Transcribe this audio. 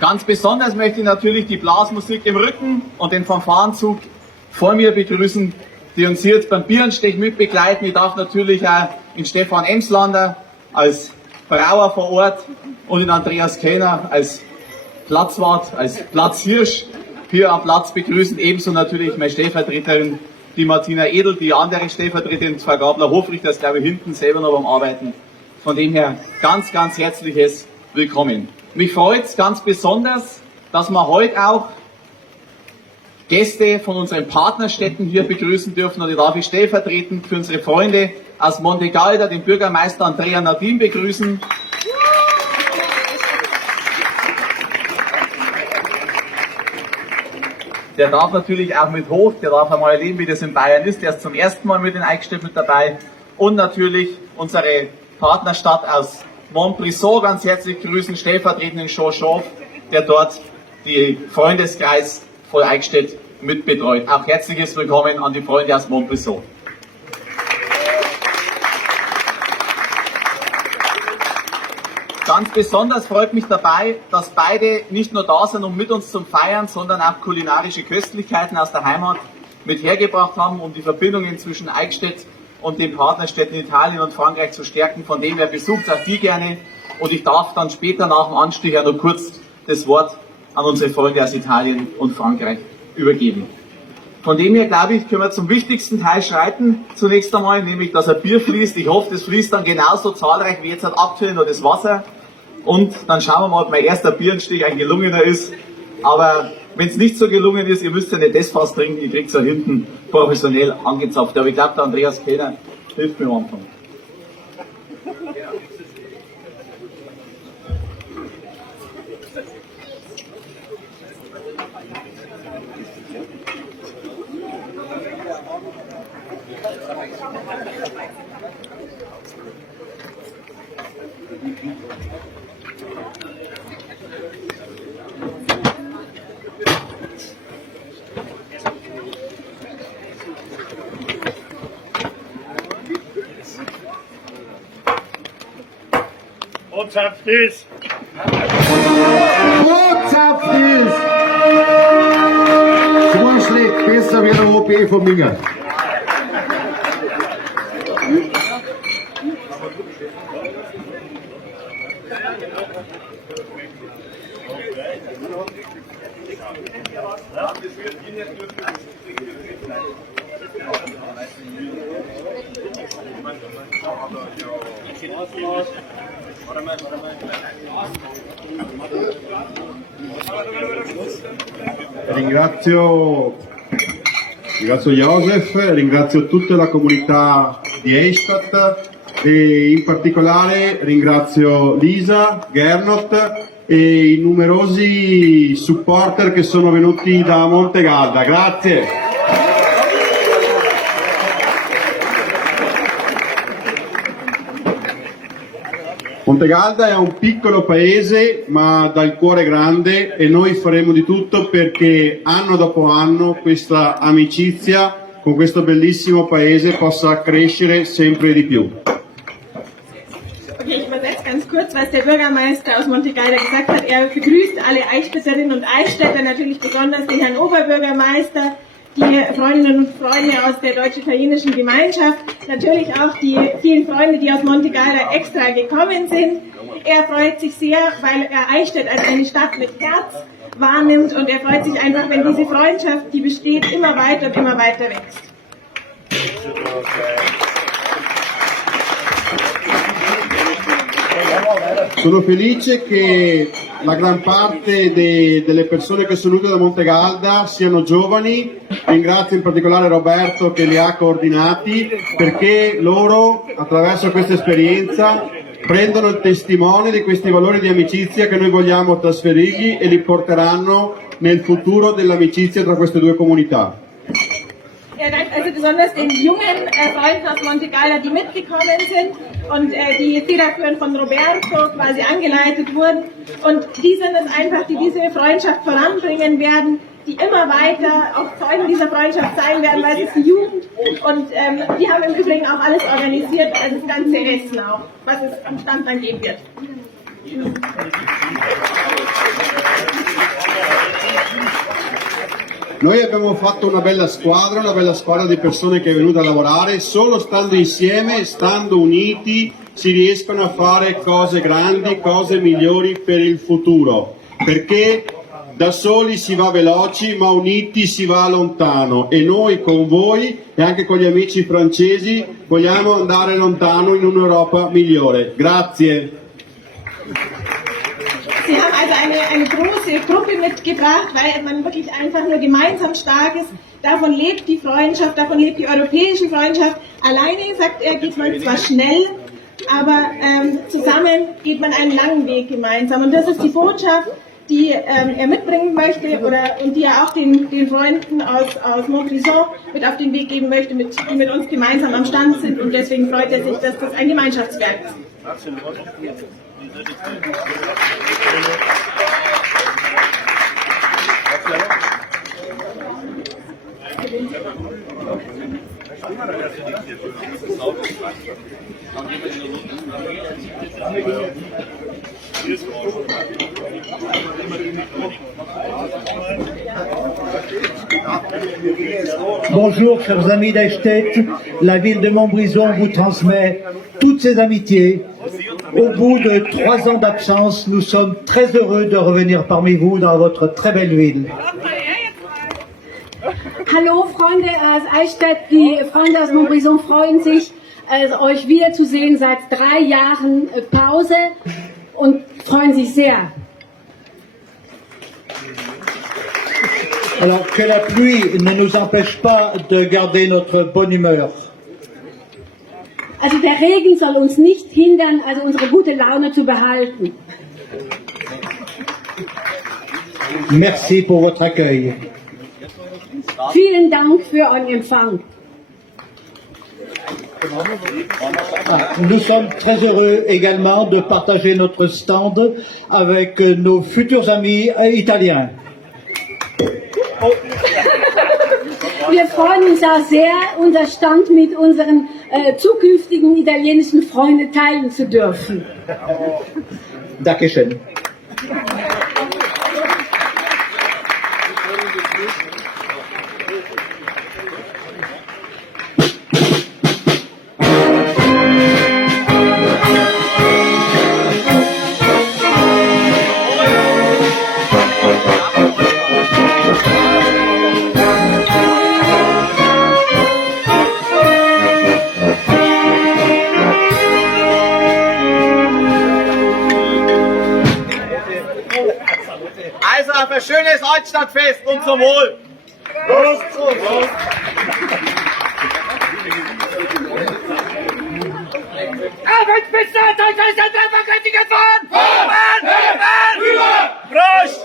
Ganz besonders möchte ich natürlich die Blasmusik im Rücken und den Fanfarenzug vor mir begrüßen, die uns hier jetzt beim Bierenstech mitbegleiten. Ich darf natürlich auch den Stefan Emslander als Brauer vor Ort und den Andreas Kellner als Platzwart, als Platzhirsch hier am Platz begrüßen. Ebenso natürlich meine Stellvertreterin, die Martina Edel, die andere Stellvertreterin, Frau Gabler-Hofrichter, ist glaube ich hinten selber noch am Arbeiten. Von dem her ganz, ganz herzliches Willkommen. Mich freut es ganz besonders, dass wir heute auch Gäste von unseren Partnerstädten hier begrüßen dürfen. Und ich darf stellvertretend für unsere Freunde aus Montegalda den Bürgermeister Andrea Nadin begrüßen. Der darf natürlich auch mit hoch, der darf einmal erleben, wie das in Bayern ist. Der ist zum ersten Mal mit den Eichstätt mit dabei. Und natürlich unsere Partnerstadt aus Montbrison ganz herzlich grüßen, stellvertretenden Jean Schauff, der dort die Freundeskreis voll Eichstätt mitbetreut. Auch herzliches Willkommen an die Freunde aus Montbrison. Ganz besonders freut mich dabei, dass beide nicht nur da sind, um mit uns zu feiern, sondern auch kulinarische Köstlichkeiten aus der Heimat mit hergebracht haben, um die Verbindungen zwischen Eichstätt und den Partnerstädten Italien und Frankreich zu stärken. Von dem her besucht auch die gerne. Und ich darf dann später nach dem Anstich ja noch kurz das Wort an unsere Freunde aus Italien und Frankreich übergeben. Von dem her, glaube ich, können wir zum wichtigsten Teil schreiten. Zunächst einmal, nämlich, dass ein Bier fließt. Ich hoffe, das fließt dann genauso zahlreich wie jetzt aktuell noch das Wasser. Und dann schauen wir mal, ob mein erster Bierenstich ein gelungener ist. Aber wenn es nicht so gelungen ist, ihr müsst ja nicht das Fass trinken, ihr kriegt es ja hinten professionell angezapft. Aber ich glaube, der Andreas Kellner hilft mir am Anfang. Zapft ist! Zapft ist! So schlecht, besser wie der OP von Minger. Ringrazio Josef, ringrazio tutta la comunità di Eichstätt e in particolare ringrazio Lisa, Gernot e i numerosi supporter che sono venuti da Montegalda. Grazie! Montegalda è un piccolo paese ma dal cuore grande e noi faremo di tutto perché anno dopo anno questa amicizia con questo bellissimo paese possa crescere sempre di più. Okay, ich übersetze ganz kurz, was der Bürgermeister aus Montegalda gesagt hat. Er begrüßt alle Eichstätterinnen und Eichstätter, natürlich besonders den Herrn Oberbürgermeister, die Freundinnen und Freunde aus der deutsch-italienischen Gemeinschaft, natürlich auch die vielen Freunde, die aus Montegalda extra gekommen sind. Er freut sich sehr, weil er Eichstätt als eine Stadt mit Herz wahrnimmt und er freut sich einfach, wenn diese Freundschaft, die besteht, immer weiter und immer weiter wächst. Sono felice che la gran parte delle persone che sono venute da Montegalda siano giovani, ringrazio in particolare Roberto che li ha coordinati perché loro attraverso questa esperienza prendono il testimone di questi valori di amicizia che noi vogliamo trasferirgli e li porteranno nel futuro dell'amicizia tra queste due comunità. Er dankt also besonders den jungen Freunden aus Montegalda, die mitgekommen sind und die federführend von Roberto quasi angeleitet wurden. Und die sind es einfach, die diese Freundschaft voranbringen werden, die immer weiter auch Zeugen dieser Freundschaft sein werden, weil es ist die Jugend und die haben im Übrigen auch alles organisiert, also das ganze Essen auch, was es am Stand dann geben wird. Noi abbiamo fatto una bella squadra di persone che è venuta a lavorare, solo stando insieme, stando uniti, si riescono a fare cose grandi, cose migliori per il futuro, perché da soli si va veloci, ma uniti si va lontano e noi con voi e anche con gli amici francesi vogliamo andare lontano in un'Europa migliore. Grazie. Sie haben also eine große Gruppe mitgebracht, weil man wirklich einfach nur gemeinsam stark ist. Davon lebt die Freundschaft, davon lebt die europäische Freundschaft. Alleine, sagt er, geht man zwar schnell, aber zusammen geht man einen langen Weg gemeinsam. Und das ist die Botschaft, die er mitbringen möchte und die er auch den Freunden aus Montbrison mit auf den Weg geben möchte, die mit uns gemeinsam am Stand sind. Und deswegen freut er sich, dass das ein Gemeinschaftswerk ist. Bonjour, chers amis d'Eichstätt. La ville de Montbrison vous transmet toutes ses amitiés. Au bout de 3 ans d'absence, nous sommes très heureux de revenir parmi vous dans votre très belle ville. Hallo Freunde aus Eichstätt, die Freunde aus Montbrison freuen sich, euch wiederzusehen seit 3 Jahren Pause und freuen sich sehr. Alors que la pluie ne nous empêche pas de garder notre bonne humeur. Also der Regen soll uns nicht hindern, also unsere gute Laune zu behalten. Merci pour votre accueil. Vielen Dank für euren Empfang. Nous sommes très heureux également de partager notre stand avec nos futurs amis italiens. Wir freuen uns auch sehr, unser Stand mit unseren zukünftigen italienischen Freunden teilen zu dürfen. Dankeschön. Also auf ein schönes Altstadtfest und zum Wohl. Prost, Prost. Arbeitsspitze, Deutschland ist ein verkräftiger Fahren! Fahren! Fahren! Prost!